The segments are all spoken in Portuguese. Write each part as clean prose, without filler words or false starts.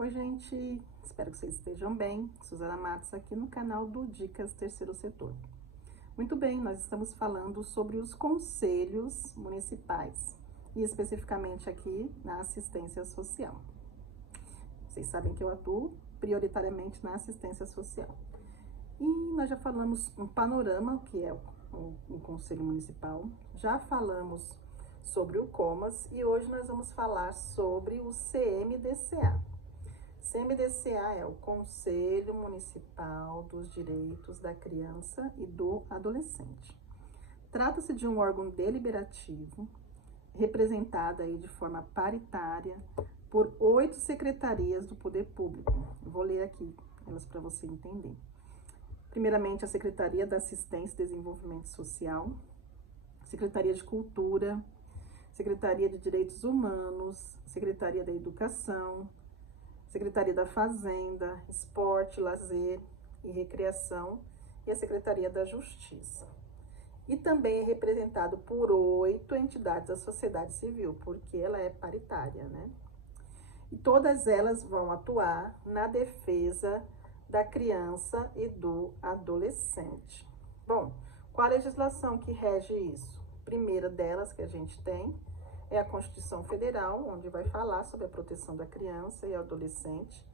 Oi, gente, espero que vocês estejam bem. Suzana Matos aqui no canal do Dicas Terceiro Setor. Muito bem, nós estamos falando sobre os conselhos municipais e especificamente aqui na assistência social. Vocês sabem que eu atuo prioritariamente na assistência social. E nós já falamos um panorama, o que é o Conselho Municipal, já falamos sobre o COMAS e hoje nós vamos falar sobre o CMDCA. CMDCA é o Conselho Municipal dos Direitos da Criança e do Adolescente. Trata-se de um órgão deliberativo, representado aí de forma paritária por 8 secretarias do Poder Público. Vou ler aqui elas para você entender. Primeiramente, a Secretaria da Assistência e Desenvolvimento Social, Secretaria de Cultura, Secretaria de Direitos Humanos, Secretaria da Educação, Secretaria da Fazenda, Esporte, Lazer e Recreação e a Secretaria da Justiça. E também é representado por 8 entidades da sociedade civil, porque ela é paritária, né? E todas elas vão atuar na defesa da criança e do adolescente. Bom, qual a legislação que rege isso? A primeira delas que a gente tem é a Constituição Federal, onde vai falar sobre a proteção da criança e adolescente.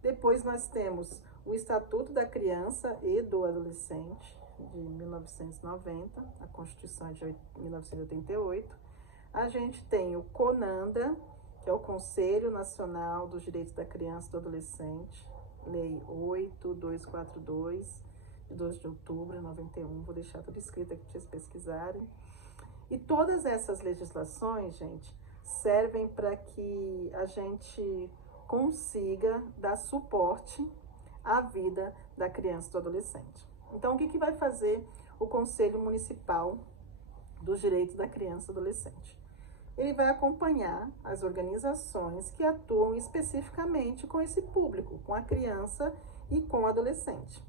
Depois nós temos o Estatuto da Criança e do Adolescente, de 1990, a Constituição é de 1988. A gente tem o CONANDA, que é o Conselho Nacional dos Direitos da Criança e do Adolescente, Lei 8242, de 12 de outubro de 91, vou deixar tudo escrito aqui para vocês pesquisarem. E todas essas legislações, gente, servem para que a gente consiga dar suporte à vida da criança e do adolescente. Então, o que vai fazer o Conselho Municipal dos Direitos da Criança e do Adolescente? Ele vai acompanhar as organizações que atuam especificamente com esse público, com a criança e com o adolescente.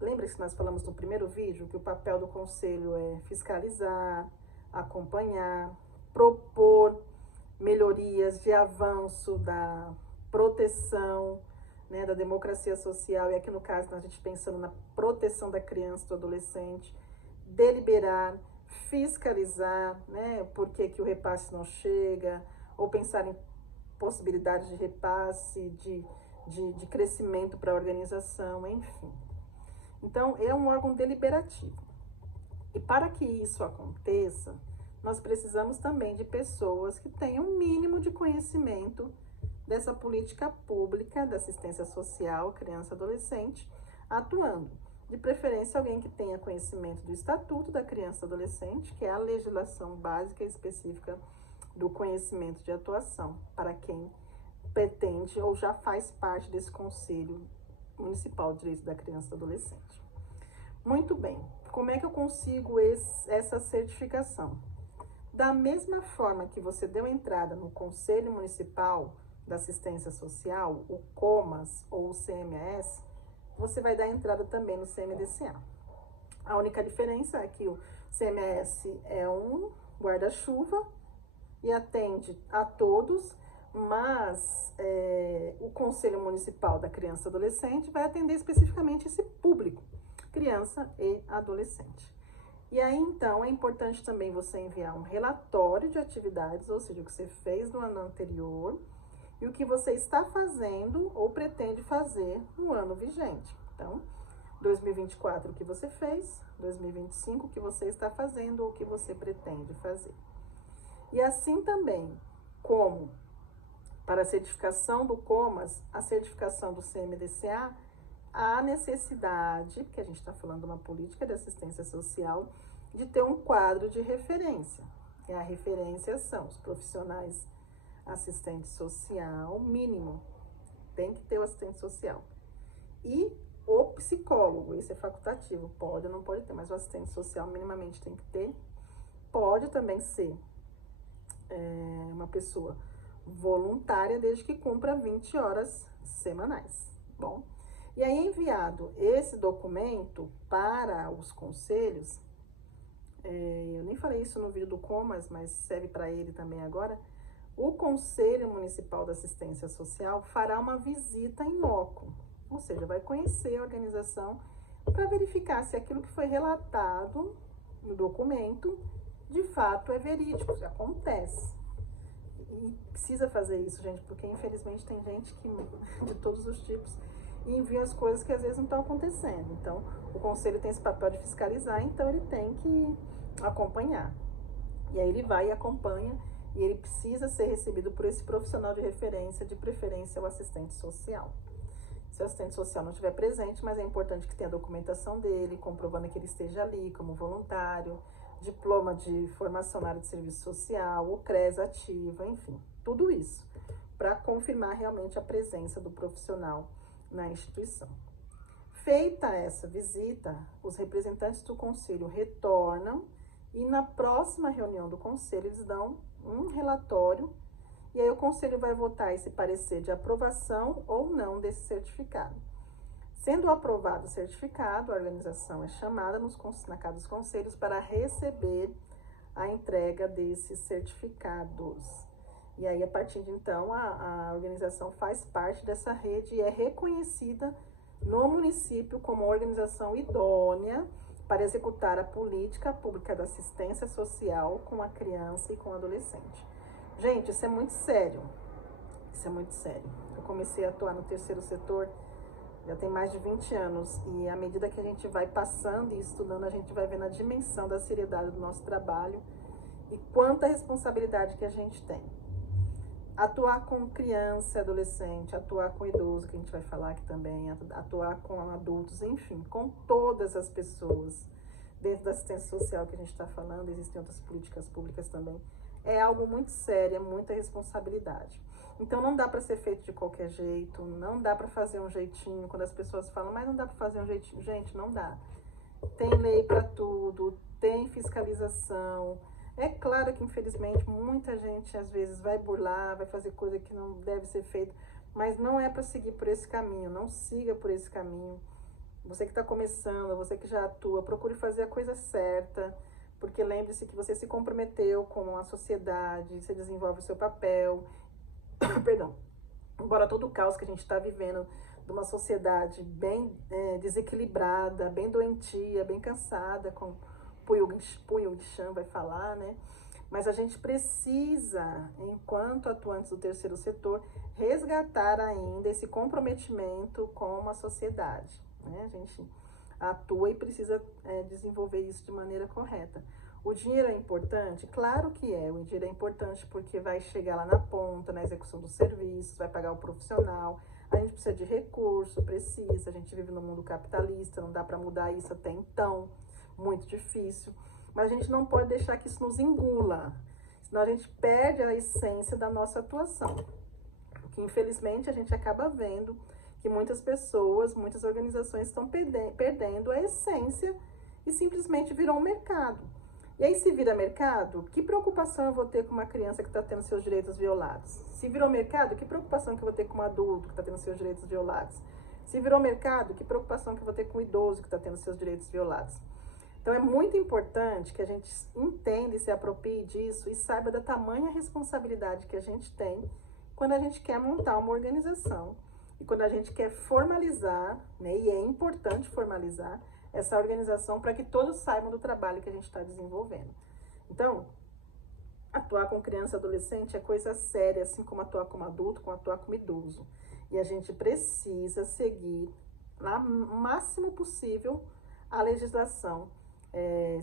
Lembra que nós falamos no primeiro vídeo que o papel do conselho é fiscalizar, acompanhar, propor melhorias de avanço da proteção, né, da democracia social, e aqui no caso a gente pensando na proteção da criança e do adolescente, deliberar, fiscalizar, né, por que o repasse não chega, ou pensar em possibilidades de repasse, de crescimento para a organização, enfim. Então, é um órgão deliberativo. E para que isso aconteça, nós precisamos também de pessoas que tenham um mínimo de conhecimento dessa política pública da assistência social, criança e adolescente, atuando. De preferência, alguém que tenha conhecimento do Estatuto da Criança e Adolescente, que é a legislação básica e específica do conhecimento de atuação, para quem pretende ou já faz parte desse Conselho Municipal de Direitos da Criança e do Adolescente. Muito bem, como é que eu consigo essa certificação? Da mesma forma que você deu entrada no Conselho Municipal da Assistência Social, o COMAS ou o CMS, você vai dar entrada também no CMDCA. A única diferença é que o CMS é um guarda-chuva e atende a todos, mas o Conselho Municipal da Criança e Adolescente vai atender especificamente esse público, criança e adolescente. E aí, então, é importante também você enviar um relatório de atividades, ou seja, o que você fez no ano anterior e o que você está fazendo ou pretende fazer no ano vigente. Então, 2024, o que você fez, 2025, o que você está fazendo ou o que você pretende fazer. E assim também, como para a certificação do COMAS, a certificação do CMDCA, há necessidade, porque a gente está falando de uma política de assistência social, de ter um quadro de referência. E a referência são os profissionais assistente social, mínimo, tem que ter o assistente social. E o psicólogo, esse é facultativo, pode ou não pode ter, mas o assistente social minimamente tem que ter. Pode também ser uma pessoa voluntária, desde que cumpra 20 horas semanais. Bom, e aí é enviado esse documento para os conselhos, eu nem falei isso no vídeo do COMAS, mas serve para ele também agora. o Conselho Municipal da Assistência Social fará uma visita in loco, ou seja, vai conhecer a organização para verificar se aquilo que foi relatado no documento de fato é verídico, se acontece. E precisa fazer isso, gente, porque infelizmente tem gente que, de todos os tipos, envia as coisas que às vezes não estão acontecendo. Então, o conselho tem esse papel de fiscalizar, então ele tem que acompanhar. E aí ele vai e acompanha, e ele precisa ser recebido por esse profissional de referência, de preferência o assistente social. Se o assistente social não estiver presente, mas é importante que tenha a documentação dele, comprovando que ele esteja ali como voluntário, diploma de formação na área de serviço social, o CRES ativa, enfim, tudo isso, para confirmar realmente a presença do profissional na instituição. Feita essa visita, os representantes do conselho retornam e na próxima reunião do conselho eles dão um relatório e aí o conselho vai votar esse parecer de aprovação ou não desse certificado. Sendo aprovado o certificado, a organização é chamada na casa dos conselhos para receber a entrega desses certificados. E aí, a partir de então, a organização faz parte dessa rede e é reconhecida no município como organização idônea para executar a política pública da assistência social com a criança e com o adolescente. Gente, isso é muito sério. Isso é muito sério. Eu comecei a atuar no terceiro setor já tem mais de 20 anos e à medida que a gente vai passando e estudando, a gente vai vendo a dimensão da seriedade do nosso trabalho e quanta responsabilidade que a gente tem. Atuar com criança e adolescente, atuar com idoso, que a gente vai falar aqui também, atuar com adultos, enfim, com todas as pessoas dentro da assistência social que a gente está falando, existem outras políticas públicas também, é algo muito sério, é muita responsabilidade. Então não dá para ser feito de qualquer jeito, não dá para fazer um jeitinho, quando as pessoas falam, mas não dá para fazer um jeitinho, gente, não dá. Tem lei para tudo, tem fiscalização. É claro que infelizmente muita gente às vezes vai burlar, vai fazer coisa que não deve ser feita, mas não é para seguir por esse caminho, não siga por esse caminho. Você que está começando, você que já atua, procure fazer a coisa certa, porque lembre-se que você se comprometeu com a sociedade, você desenvolve o seu papel. Perdão, embora todo o caos que a gente está vivendo de uma sociedade bem desequilibrada, bem doentia, bem cansada, como Punho de Chan vai falar, né? Mas a gente precisa, enquanto atuantes do terceiro setor, resgatar ainda esse comprometimento com a sociedade, né? A gente atua e precisa desenvolver isso de maneira correta. O dinheiro é importante? Claro que é. O dinheiro é importante porque vai chegar lá na ponta, na execução dos serviços, vai pagar o profissional. A gente precisa de recurso, precisa. A gente vive no mundo capitalista, não dá para mudar isso até então. Muito difícil. Mas a gente não pode deixar que isso nos engula. Senão a gente perde a essência da nossa atuação. Porque infelizmente a gente acaba vendo que muitas pessoas, muitas organizações estão perdendo a essência e simplesmente virou um mercado. E aí, se vira mercado, que preocupação eu vou ter com uma criança que está tendo seus direitos violados? Se virou mercado, que preocupação que eu vou ter com um adulto que está tendo seus direitos violados? Se virou mercado, que preocupação que eu vou ter com um idoso que está tendo seus direitos violados? Então, é muito importante que a gente entenda e se aproprie disso e saiba da tamanha responsabilidade que a gente tem quando a gente quer montar uma organização e quando a gente quer formalizar, né, e é importante formalizar, essa organização para que todos saibam do trabalho que a gente está desenvolvendo. Então, atuar com criança e adolescente é coisa séria, assim como atuar como adulto, como atuar como idoso. E a gente precisa seguir, o máximo possível, a legislação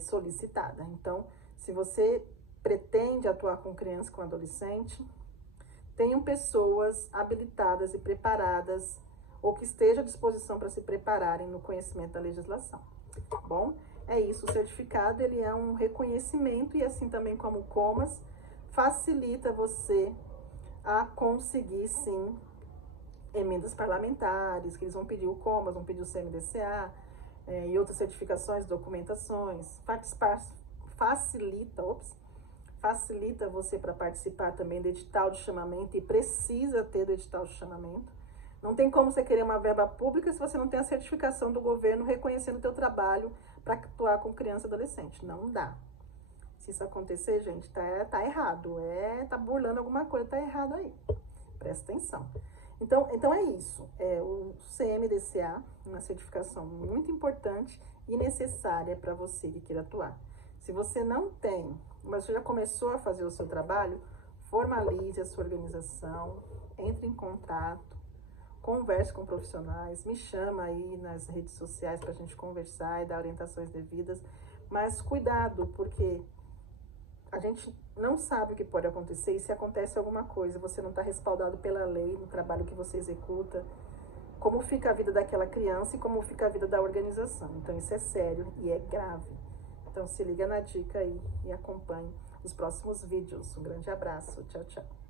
solicitada. Então, se você pretende atuar com criança e com adolescente, tenham pessoas habilitadas e preparadas ou que esteja à disposição para se prepararem no conhecimento da legislação. Bom, é isso. O certificado, ele é um reconhecimento e assim também como o COMAS, facilita você a conseguir, sim, emendas parlamentares, que eles vão pedir o COMAS, vão pedir o CMDCA e outras certificações, documentações, facilita você para participar também do edital de chamamento e precisa ter do edital de chamamento. Não tem como você querer uma verba pública se você não tem a certificação do governo reconhecendo o teu trabalho para atuar com criança e adolescente. Não dá. Se isso acontecer, gente, tá errado, tá burlando alguma coisa, tá errado aí. Presta atenção. Então é isso. O CMDCA, uma certificação muito importante e necessária para você que queira atuar. Se você não tem, mas você já começou a fazer o seu trabalho, formalize a sua organização, entre em contato, converse com profissionais, me chama aí nas redes sociais para a gente conversar e dar orientações devidas. Mas cuidado, porque a gente não sabe o que pode acontecer, e se acontece alguma coisa, você não está respaldado pela lei no trabalho que você executa, como fica a vida daquela criança e como fica a vida da organização. Então isso é sério e é grave. Então se liga na dica aí e acompanhe os próximos vídeos. Um grande abraço, tchau, tchau.